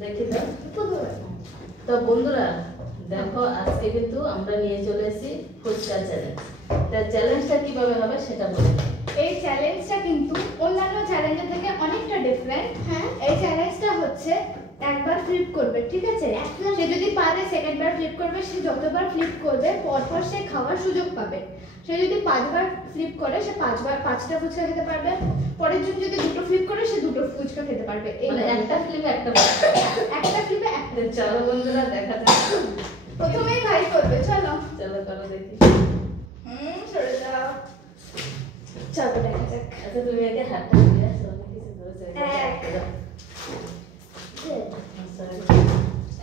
দেখি দাও। তো বন্ধুরা দেখো আজকে কিন্তু আমরা নিয়ে চলে এসেছি ফুচকা চ্যালেঞ্জ। তার চ্যালেঞ্জটা কিভাবে হবে সেটা বলি। এই চ্যালেঞ্জটা কিন্তু অন্যান্য চ্যালেঞ্জের থেকে অনেকটা ডিফারেন্ট। হ্যাঁ, এই চ্যালেঞ্জটা হচ্ছে একবার ফ্লিপ করবে, ঠিক আছে? সে যদি পারে সেকেন্ড বার ফ্লিপ করবে, সে যতবার ফ্লিপ করবে পরপর সে খাওয়ার সুযোগ পাবে। সে যদি 5 বার ফ্লিপ করে সে 5টা ফুচকা খেতে পারবে। পরের জন যদি 2টো ফ্লিপ করে সে 2টো ফুচকা খেতে পারবে। এই মানে একটা ফ্লিপে একটা একটা ফ্লিপে একটা। চলো বন্ধুরা দেখা যাক। প্রথমেই ভাই করবে, চলো চলো চলো দেখি। সরে যাও, চলো দেখা যাক। আচ্ছা তুমি আগে হাতটা দিয়ে আসো, আমি কিছু ধরেছে।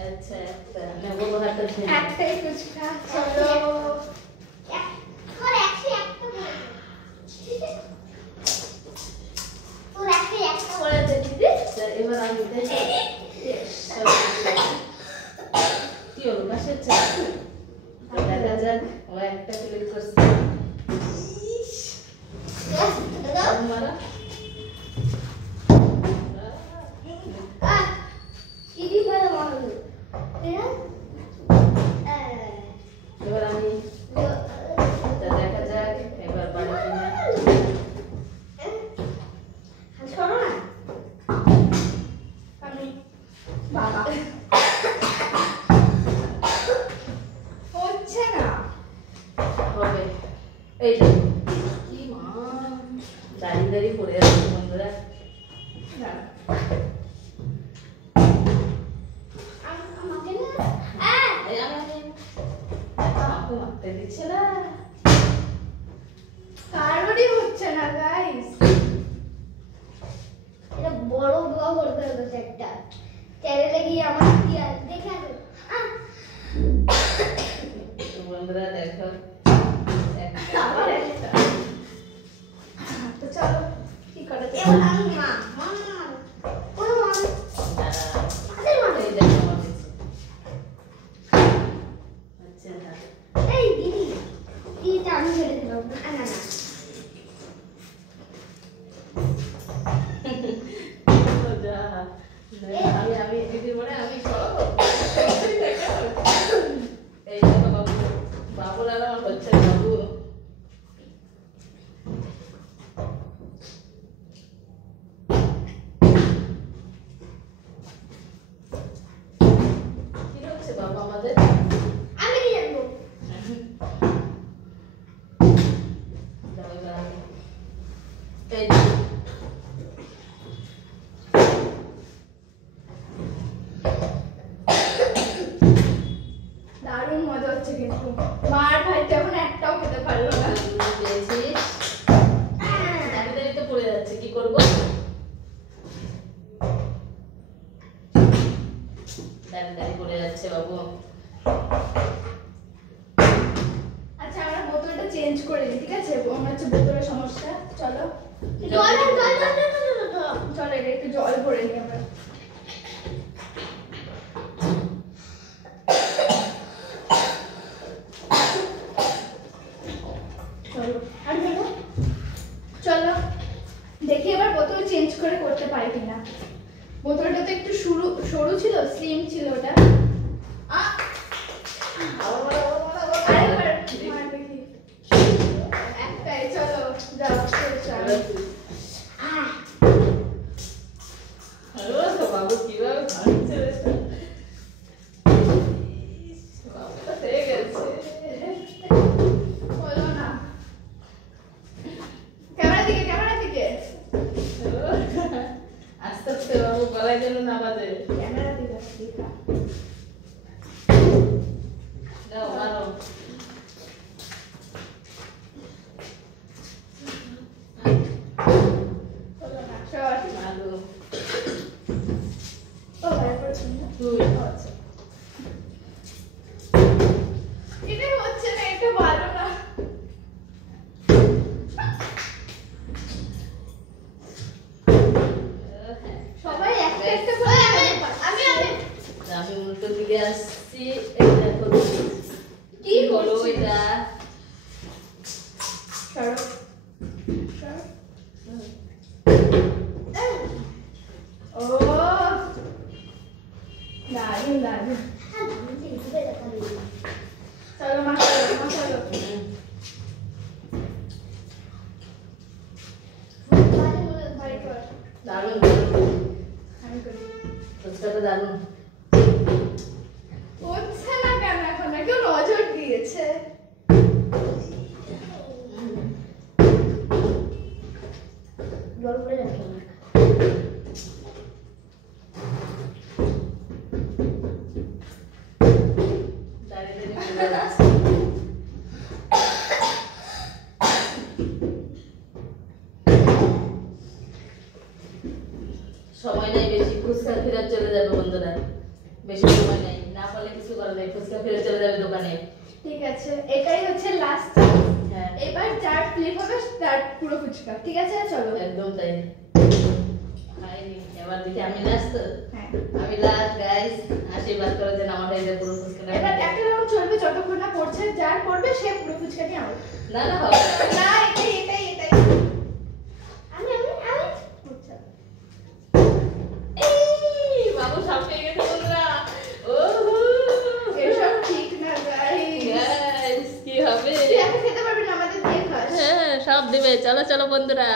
আচ্ছা একটা নেবো হাতটা ধরে। একটাই ফুচকা, চলো। এবার আমি কি হলো কাশের চা দেখা যাক। ও একটা ক্লিক করছে মারা। এবার আমি দেখা যাক এবার পারি কিনা। আমি বাবা হচ্ছে না। হবে এইটা কি মা দাঁড়িয়ে দাঁড়িয়ে পড়ে যাচ্ছে বন্ধুরা। এই আমি আমাকে মারতে দিচ্ছে না। কারোরই হচ্ছে না গাইস। এটা বড় ব্লগ করতে হবে একটা চ্যানেলে গিয়ে আমার কি আর দেখে আসো। তো বন্ধুরা দেখো আবার একটা। তো চলো কি করা যায়? এবার আমি মা কোন মা আমাদের মা এই দেখো আমার দিচ্ছে। আচ্ছা এই দিদি দিদিটা আমি ছেড়ে দিলাম না না না যা আমি দিদি বলে আমি সব এই দেখো বাবু বাবুর আর আমার হচ্ছে বাবু। কি হচ্ছে বাবু আমাদের? আমি কি জানবো দাও এবার আমি। এই দারুণ মজা হচ্ছে কিন্তু। মার ভাই যখন একটাও খেতে পারলো না। পেয়েছিস দাঁড়িয়ে দাঁড়িয়ে তো পড়ে যাচ্ছে, কি করবো? দাঁড়িয়ে দাঁড়িয়ে পড়ে যাচ্ছে বাবু। আচ্ছা আমরা বোতলটা চেঞ্জ করে দিই, ঠিক আছে? আমার হচ্ছে বোতলের সমস্যা। চলো জল চলো এটা একটু জল ভরে নিই আমরা। চলো আর বলো, চলো দেখি এবার বোতল চেঞ্জ করে করতে পারি কিনা। বোতলটা তো একটু সরু ছিল, স্লিম ছিল ওটা। আরেকবার মার দেখি। একটাই, চলো যাও চলো। বাবু কিভাবে ভাঙছে রে? বাবুটা হয়ে গেছে। বলো না, ক্যামেরা দিকে ক্যামেরা দিকে আস্তে আস্তে বাবু গলায় যেন না বাজে। ক্যামেরা দিকে দিকা। দাও মারো। বলো না শট মারো। ও ভাই পড়ছে না। তুই আচ্ছা এটা হচ্ছে না, এটা ভালো না। সবাই একটা একটা করে আমি আমি উল্টো দিকে আসছি। এই দেখো কি হলো এটা? সরো ও দারুণ দারুণ। হ্যাঁ, আমি ইউটিউবে দেখা দিই। চলো মা চলো, মা চলো। বাড়ি কর। দারুণ আমি করি। ফুচকাটা দারুণ। হচ্ছে না কেন এখন? কেউ নজর দিয়েছে। জল পড়ে যাচ্ছে আমার। দাঁড়িয়ে দাঁড়িয়ে ঘুরে যাচ্ছে। সময় নাই বেশি, ফুচকা ফেরত চলে যাবে বন্ধুরা। বেশি সময় নাই, না পারলে কিছু করার নেই, ফুচকা ফেরত চলে যাবে দোকানে। ঠিক আছে, এটাই হচ্ছে লাস্ট। হ্যাঁ এবার যার ফ্লিপ হবে তার পুরো ফুচকা। ঠিক আছে চলো। একদম তাই। খাইনি, এবার দেখি আমি লাস্ট তো। হ্যাঁ। আমি লাস্ট গাইস, আশীর্বাদ করে যেন আমার হয়ে যায় পুরো ফুচকাটা। এবার একটা রাউন্ড চলবে যতক্ষণ না পড়ছে, যার পড়বে সে পুরো ফুচকা নিয়ে আউট। না না হবে না। না এটাই আমি আচ্ছা। এই, বাবু সাপ পেয়ে গেছে বন্ধুরা। ওহো এসব ঠিক না গাইস। গাইস কি হবে? তুই একা খেতে পারবি না, আমাদের দিয়ে খাস। হ্যাঁ সব দিবে। চলো চলো বন্ধুরা।